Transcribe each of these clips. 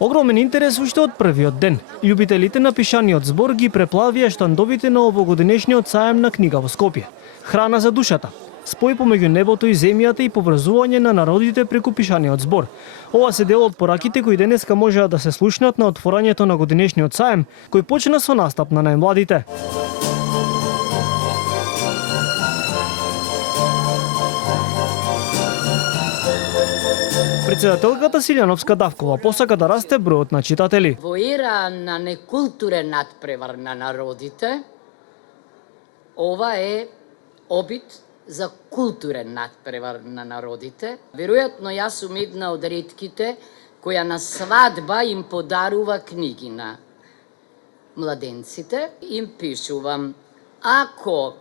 Огромен интерес уште од првиот ден. Љубителите на пишаниот збор ги преплавија штандовите на овогодинешниот саем на книга во Скопје. Храна за душата, спој помеѓу небото и земјата и поврзување на народите преку пишаниот збор. Ова се дел од пораките кои денеска можеа да се слушнат на отворањето на годинешниот саем, кој почна со настап на најмладите. Председателката Силјановска Давкова посака да расте бројот на читатели. Во ера на некултурен надпревар на народите, ова е обид за културен надпревар на народите. Веројатно јас сум една од ретките која на свадба им подарува книги на младенците. Им пишувам: ако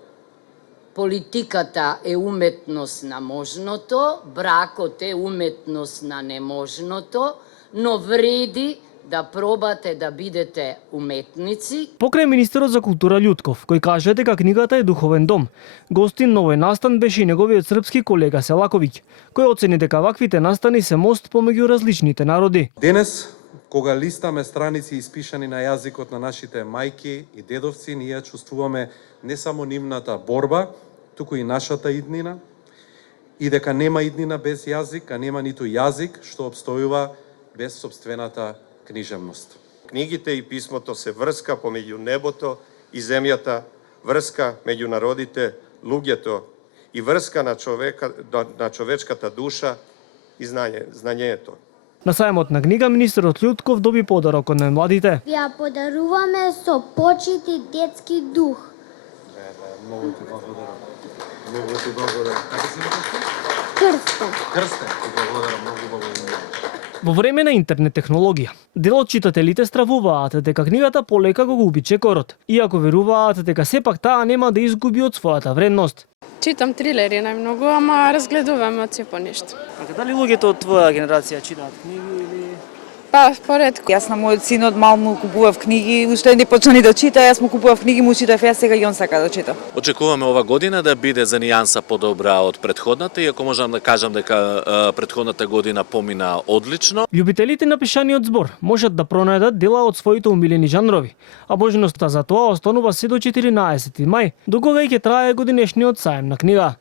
политиката е уметност на можното, бракот е уметност на неможното, но вреди да пробате да бидете уметници. Покрај министерот за култура Љутков, кој каже дека книгата е духовен дом, гостин на овој настан беше и неговиот српски колега Селаковиќ, кој оцени дека ваквите настани се мост помеѓу различните народи. Денес, кога листаме страници испишани на јазикот на нашите мајки и дедовци, ние чувствуваме не само нивната борба, туку и нашата иднина, и дека нема иднина без јазик, а нема ниту јазик што обстојува без собствената книжевност. Книгите и писмото се врска помеѓу небото и земјата, врска меѓу народите, луѓето и врска на човечката душа и знањето. На сајмот на книга министерот Љутков доби подарок од најмладите. Ја подаруваме со почит и детски дух. Многу ти благодарам. Многу ти благодарам. Како се викаш? Крстен. Крстен, ти благодарам, многу благодарам. Во време на интернет технологија, дел од читателите стравуваат дека книгата полека го губи чекорот, иако веруваат дека сепак таа нема да изгуби од својата вредност. Читам трилери најмногу, ама разгледувам од се понешто. А дали луѓето од твоја генерација читаат книги или... Па, поредко. Јас на мојот син од мал му купував книги, уште не почна ни да чита, јас му купував книги, му читав јас, сега и он сака да чита. Очекуваме ова година да биде за нијанса подобра од претходната, иако можам да кажам дека претходната година помина одлично. Љубителите на пишаниот збор можат да пронајдат дела од своите умилени жанрови, а можноста за тоа останува се до 14 мај, до кога ќе трае годинешниот саем на книга.